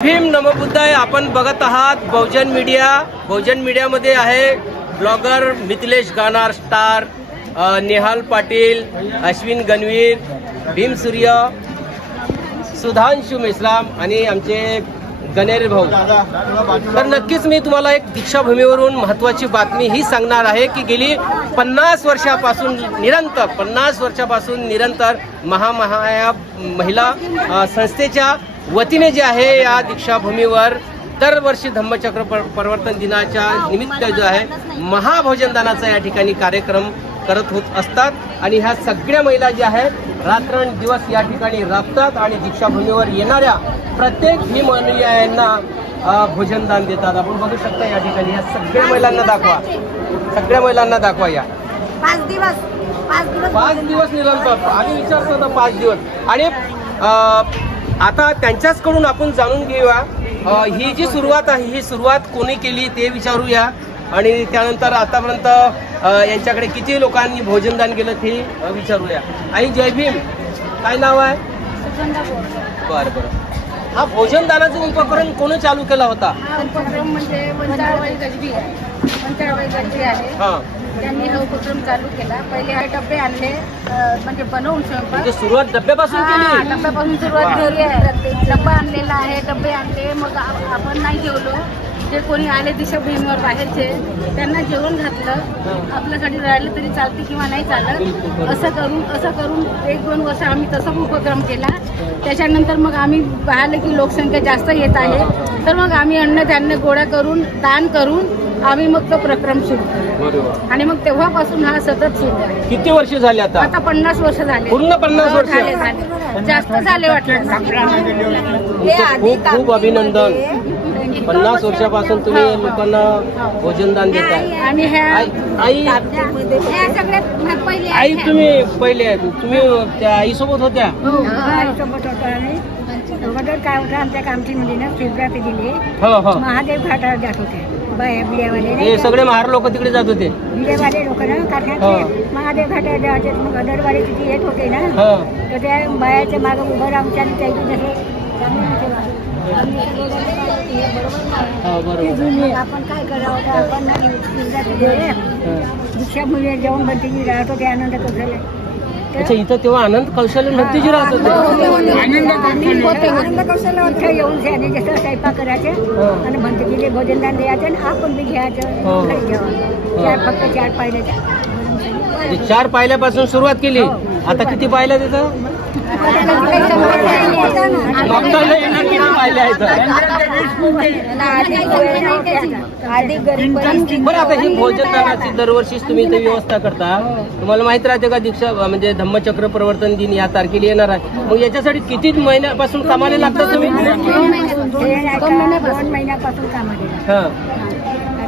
भीम नमोबुद्धाय. आपण बघत आहात बहुजन मीडिया. बहुजन मीडियामध्ये आहे ब्लॉगर मिथिलेश गानार, स्टार नेहाल पाटील, अश्विन गणवीर, भीम सूर्य, सुधांशु मेश्राम आणि आमचे गणेर भाऊ. तर नक्कीच मी तुम्हाला एक दीक्षाभूमीवरून महत्त्वाची बातमी ही सांगणार आहे की गेली 50 वर्षापासून निरंतर महामाया महिला संस्थेच्या वतीने जे आहे या दीक्षाभूमीवर दरवर्षी धम्मचक्र परिवर्तन दिनाच्या निमित्त जो आहे महाभोजनदानाचा या ठिकाणी कार्यक्रम करत होत असतात. आणि ह्या सगळ्या महिला ज्या आहेत रात्रंदिवस या ठिकाणी राबतात आणि दीक्षाभूमीवर येणाऱ्या प्रत्येक भीम अनुयायांना भोजनदान देतात. आपण बघू शकता या ठिकाणी या सगळ्या महिलांना दाखवा, सगळ्या महिलांना दाखवा. या 5 दिवस निरंतर आम्ही विचारतो होता 5 दिवस. आणि आता त्यांच्याचकडून आपण जाणून घेऊया ही जी सुरुवात आहे ही सुरुवात कोणी केली ते विचारूया. आणि त्यानंतर आतापर्यंत यांच्याकडे किती लोकांनी भोजनदान केलं ते विचारूया. आई जय भीम, काय नाव आहे? बरं बरं. हा भोजनदानाचं उपक्रम कोणी चालू केला होता? उपक्रम म्हणजे पंचाळवाई गजबी आहे. हा, त्यांनी हा उपक्रम चालू केला. पहिले हे डबे आणले म्हणजे बनवून म्हणजे सुरुवात डब्यापासून केली. डब्यापासून सुरुवात केली आहे. डब्बा आणलेला आहे, डबे आणले. मग आपण नाही जेवलो, जे कोणी आले दीक्षाभूमीवर बाहेरचे त्यांना जेवण घातलं. आपल्यासाठी राहिलं तरी चालते किंवा नाही चालत असं करून 1-2 वर्ष आम्ही तसा उपक्रम केला. त्याच्यानंतर मग आम्ही पाहिलं की लोकसंख्या जास्त येत आहे, तर मग आम्ही अन्नधान्य गोळा करून दान करून आम्ही मग तो प्रक्रम सुरू केला. आणि मग तेव्हापासून हा सतत सुरू आहे. किती वर्ष झाले? आता 50 वर्ष झाले. पूर्ण 50 वर्ष झाले, जास्त झाले वाटलं. खूप खूप अभिनंदन. 50 वर्षापासून तुम्ही लोकांना भोजनदान देताय. आणि आई तुम्ही पहिले तुम्ही त्या आईसोबत होत्या? आईसोबत होतो आम्ही. अगोदर काय होतं आमच्या कामठीमध्ये ना फिरब्राती दिली. महादेव घाटावर जात होते बिड्यावाले. हे सगळे महार लोक तिकडे जात होते. बिड्यावाले लोक ना कारखान्यात महादेव घाटावर जायचे. मग अदरवाले तिथे येत होते ना, तर त्या बायाच्या मागं उभं राहून आणि त्याची आपण काय करावं, आपण ना दीक्षाभूमीवर जाऊन भरतीजी राहत होते. आनंद कौशल्य. अच्छा, इथं तेव्हा आनंद कौशल्य भरतीजी राहत होते. आनंद कौशल्य होतं. येऊन त्याने जसं स्वयंपाक करायचं आणि भरतीजीले भोजनदान द्यायचं आणि आपण बी घ्यायचं. फक्त 4 पायऱ्या. 4 पायल्यापासून सुरुवात केली. आता किती पायल्या देतं? बरं, आता ही भोजनदानाची दरवर्षीच तुम्ही इथे व्यवस्था करता. तुम्हाला माहित राहते का दीक्षा म्हणजे धम्मचक्र परिवर्तन दिन या तारखेला येणार आहे. मग याच्यासाठी किती महिन्यापासून कामाला लागतात तुम्ही? 2 महिन्यापासून कामाला. हा,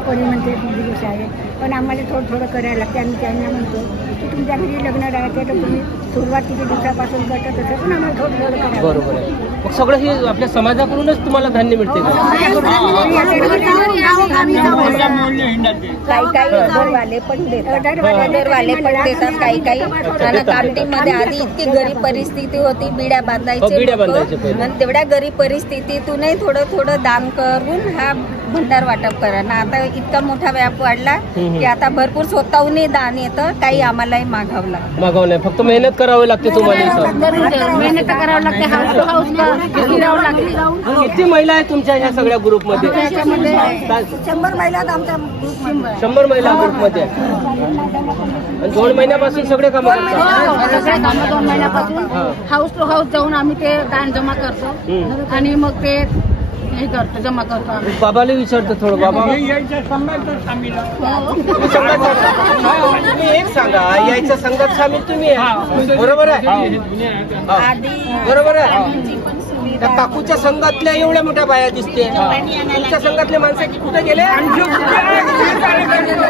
कोणी म्हणते दिवस आहे, पण आम्हाला थोडं करायला लागते. आणि त्यांना म्हणतो की तुमच्या घरी लग्न राहायचं तर तुम्ही सुरुवात किती दिवसापासून करता, तसं पण आम्हाला थोडं करायला. बरोबर आहे. मग सगळं हे आपल्या समाजाकडूनच तुम्हाला धान्य मिळते का? काही दरवाले पण देतात. काही आणि कामठीमध्ये आधी इतकी गरीब परिस्थिती होती, बिड्या बांधायचे. तेवढ्या गरीब परिस्थितीतूनही थोडं दान करून हा भंडार वाटप करा ना. आता इतका मोठा व्याप वाढला की आता भरपूर स्वतःहून दान येतं. काही आम्हालाही मागावं नाही, फक्त मेहनत करावी लागते तुम्हाला. मेहनत करावं लागते. हाऊस लागते. किती महिला आहेत तुमच्या ह्या सगळ्या ग्रुपमध्ये? 100 महिला आमच्या 100 महिला ग्रुपमध्ये. 2 महिन्यापासून सगळे काम करतात. 2 महिन्यापासून हाऊस टू हाऊस जाऊन आम्ही ते दान जमा करतो आणि मग ते हे करतो, जमा करतो. बाबाला विचारतो थोडं. बाबा तुम्ही एक सांगा, यायच्या संघात सामील तुम्ही आहे, बरोबर आहे? बरोबर आहे. त्या काकूच्या संघातल्या एवढ्या मोठ्या बाया दिसते. तुमच्या संघातले माणसं कुठे गेले?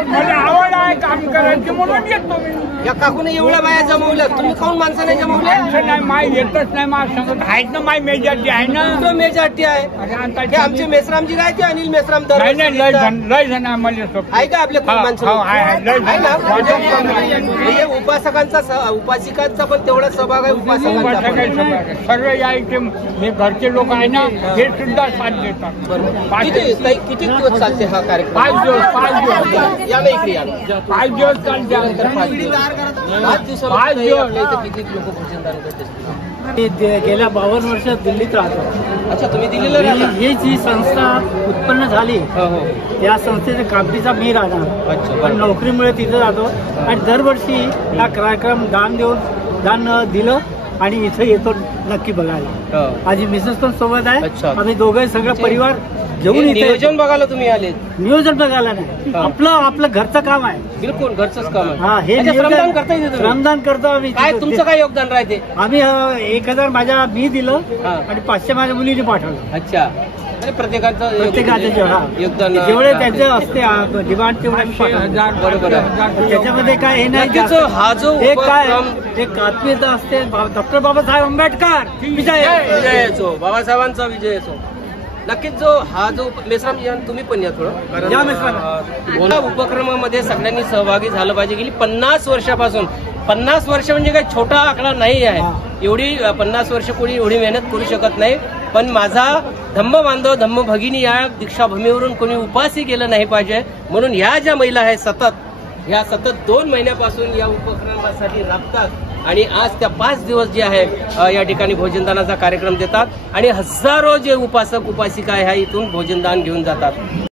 मला आवड आहे काय काम करायचे म्हणून येतो मी. या काकूने एवढ्या बाया जमवल्या, तुम्ही काऊन माणसं नाही जमवल्या? असं नाही, माय येतच नाही, माझ्या सांगत आहेत ना, माय मेजॉरिटी आहे ना. कुठं मेजॉरिटी आहे? अरे आता हे आमचे मेसरामजी काय ते अनिल मेसराम नाही नाही, लय जण आहे मला सोबत. आहे का आपले कोण माणसं? हो, आहे, लय आहे ना? जण. हे उपासकांचा उपासिकांचा पण तेवढा सहभाग आहे उपासकांचा पण. सर्व या इथे हे घरचे लोक आहे ना, हे सुद्धा साथ देतात. बरोबर. किती दिवस चालते हा कार्यक्रम? 5 दिवस या ना इकडे या ना. 5 दिवस चालते. 5 दिवसामध्ये आपल्या इथे किती लोक भोजनदान करतात? मी गेल्या 52 वर्ष दिल्लीत राहतो. अच्छा, तुम्ही दिलेलं राहता? ही जी संस्था उत्पन्न झाली हो हो. या संस्थेच्या कामटीचा मी राहणार, अच्छा, पण नोकरीमुळे तिथे जातो आणि दरवर्षी हा कार्यक्रम दान दिलं आणि इथे येतो नक्की बघायला. हो. माझी मिसेस पण सोबत आहे. अच्छा. आम्ही दोघे सगळं परिवार घेऊन हे इथे नियोजन बघायला तुम्ही आले? नियोजन बघायला नाही, हा. आपलं घरचं काम आहे. बिलकुल घरचंच काम आहे. हा, हे अच्छा, नियोजन- श्रमदान करता येते तुम्ही? श्रमदान करतो आम्ही. काय तुमचं काय योगदान राहते? आम्ही 1000 मी दिलं हा. आणि 500 माझ्या मुलीने पाठवलं. अच्छा, म्हणजे प्रत्येकाचं योगदान जेवढे त्यांचे असते डिमांड तेवढे आम्ही पाठवतो. बरोबर आहे. त्याच्यामध्ये काय हे नाही, नक्कीच हा जो एक काय उपक्रम- एक आत्मीयता असते. डॉक्टर बाबासाहेब आंबेडकर विजय. विजय असो, बाबासाहेबांचा विजय असो. नक्कीच जो हा जो मेसराम तुम्ही पण या थोडं, या मेसराम. या उपक्रमामध्ये सगळ्यांनी सहभागी झालं पाहिजे. गेली 50 वर्षापासून, 50 वर्ष म्हणजे काही छोटा आकडा नाही आहे. एवढी 50 वर्ष कोणी एवढी मेहनत करू शकत नाही. पण माझा धम्म बांधव धम्म भगिनी या दीक्षाभूमीवरून कोणी उपासही केलं नाही पाहिजे. म्हणून ह्या ज्या महिला आहेत सतत 2 महिन्यापासून या उपक्रमासाठी राबतात आणि आज त्या 5 दिवस जे आहे या ठिकाणी भोजनदानाचा कार्यक्रम देतात आणि हजारो जे उपासक उपासिका ह्या इथून भोजनदान घेऊन जातात.